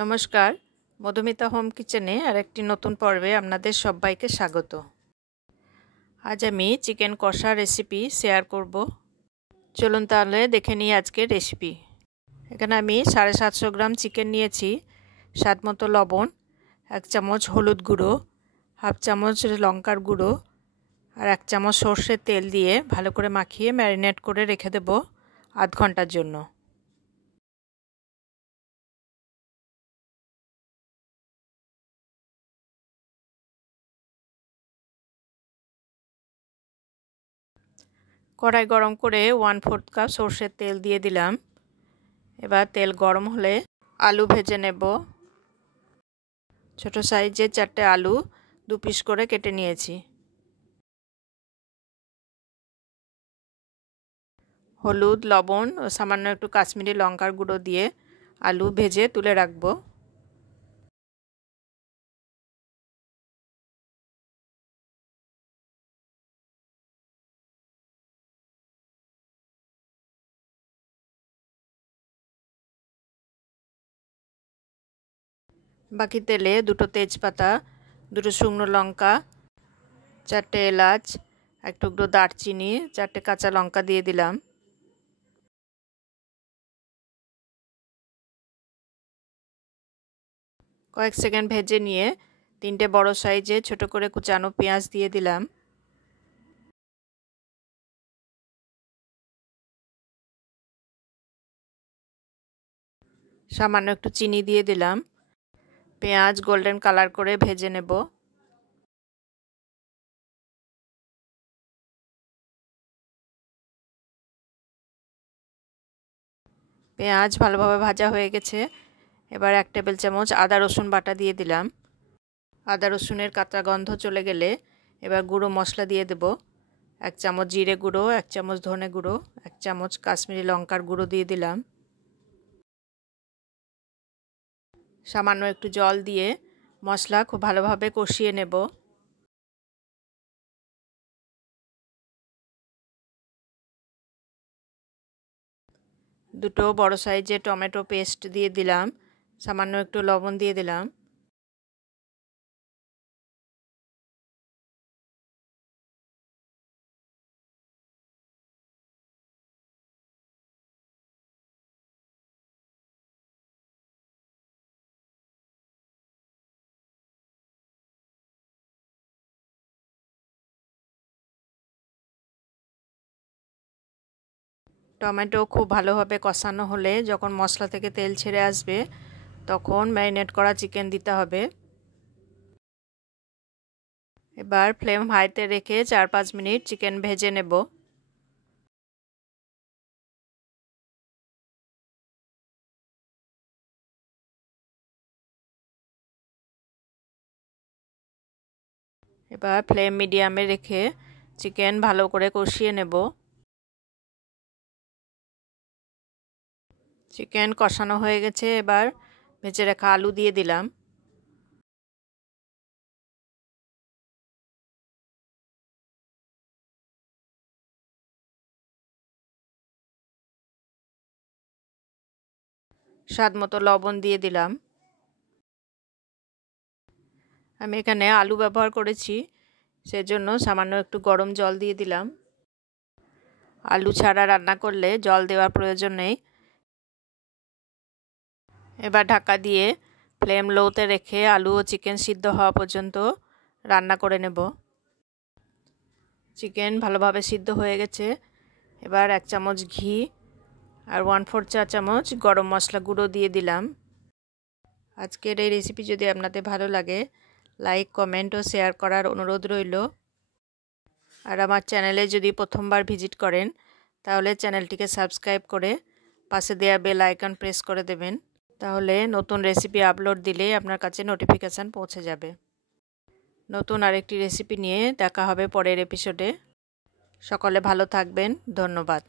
নমস্কার, মধুমিতা হোম কিচেনে আরেকটি নতুন পর্বে আপনাদের সবাইকে স্বাগত। আজ আমি চিকেন কষা রেসিপি শেয়ার করব। চলুন তাহলে দেখে নিই আজকের রেসিপি। এখানে আমি 750 গ্রাম চিকেন নিয়েছি, স্বাদ মতো লবণ, 1 চামচ হলুদ গুঁড়ো, হাফ চামচ লঙ্কার গুঁড়ো আর 1 চামচ সর্ষের তেল দিয়ে ভালো করে মাখিয়ে ম্যারিনেট করে রেখে দেব আধ ঘন্টার জন্য। কড়াই গরম করে 1/4 কাপ সর্ষের তেল দিয়ে দিলাম। এবার তেল গরম হলে আলু ভেজে নেব। ছোট সাইজের 4টে আলু 2 পিস করে কেটে নিয়েছি। হলুদ, লবণ ও সামান্য একটু কাশ্মীরি লঙ্কার গুঁড়ো দিয়ে আলু ভেজে তুলে রাখবো। বাকি তেলে 2টো তেজপাতা, 2টো শুকনো লঙ্কা, 4টে এলাচ, এক টুকরো দারচিনি, 4টে কাঁচা লঙ্কা দিয়ে দিলাম। কয়েক সেকেন্ড ভেজে নিয়ে 3টে বড় সাইজে ছোট করে কুচানো পেঁয়াজ দিয়ে দিলাম। সামান্য একটু চিনি দিয়ে দিলাম। পেঁয়াজ গোল্ডেন কালার করে ভেজে নেব। পেঁয়াজ ভালোভাবে ভাজা হয়ে গেছে। এবার 1 টেবিল চামচ আদা রসুন বাটা দিয়ে দিলাম। আদা রসুনের কাঁচা গন্ধ চলে গেলে এবার গুঁড়ো মশলা দিয়ে দেব। 1 চামচ জিরে গুঁড়ো, 1 চামচ ধনে গুঁড়ো, 1 চামচ কাশ্মীরি লঙ্কার গুঁড়ো দিয়ে দিলাম। সামান্য একটু জল দিয়ে মশলা খুব ভালোভাবে কষিয়ে নেব। দুটো বড় সাইজের টমেটো পেস্ট দিয়ে দিলাম। সামান্য একটু লবণ দিয়ে দিলাম। টমেটো খুব ভালোভাবে কষানো হলে যখন মশলা থেকে তেল ছেড়ে আসবে তখন ম্যারিনেট করা চিকেন দিতে হবে। এবার ফ্লেম হাইতে রেখে 4-5 মিনিট চিকেন ভেজে নেব। এবার ফ্লেম মিডিয়ামে রেখে চিকেন ভালো করে কষিয়ে নেব। চিকেন কষানো হয়ে গেছে। এবার ভেজে রাখা আলু দিয়ে দিলাম। স্বাদ মতো লবণ দিয়ে দিলাম। আমি এখানে আলু ব্যবহার করেছি, সেজন্য সামান্য একটু গরম জল দিয়ে দিলাম। আলু ছাড়া রান্না করলে জল দেওয়ার প্রয়োজন নেই। এবার ঢাকা দিয়ে ফ্লেম লোতে রেখে আলু ও চিকেন সিদ্ধ হওয়া পর্যন্ত রান্না করে নেব। চিকেন ভালোভাবে সিদ্ধ হয়ে গেছে। এবার 1 চামচ ঘি আর 1/4 চা চামচ গরম মশলা গুঁড়ো দিয়ে দিলাম। আজকের এই রেসিপি যদি আপনাদের ভালো লাগে লাইক, কমেন্ট ও শেয়ার করার অনুরোধ রইল। আর আমার চ্যানেলে যদি প্রথমবার ভিজিট করেন তাহলে চ্যানেলটিকে সাবস্ক্রাইব করে পাশে দেওয়া বেল আইকন প্রেস করে দেবেন। তাহলে নতুন রেসিপি আপলোড দিলে আপনার কাছে নোটিফিকেশান পৌঁছে যাবে। নতুন আরেকটি রেসিপি নিয়ে দেখা হবে পরের এপিসোডে। সকলে ভালো থাকবেন। ধন্যবাদ।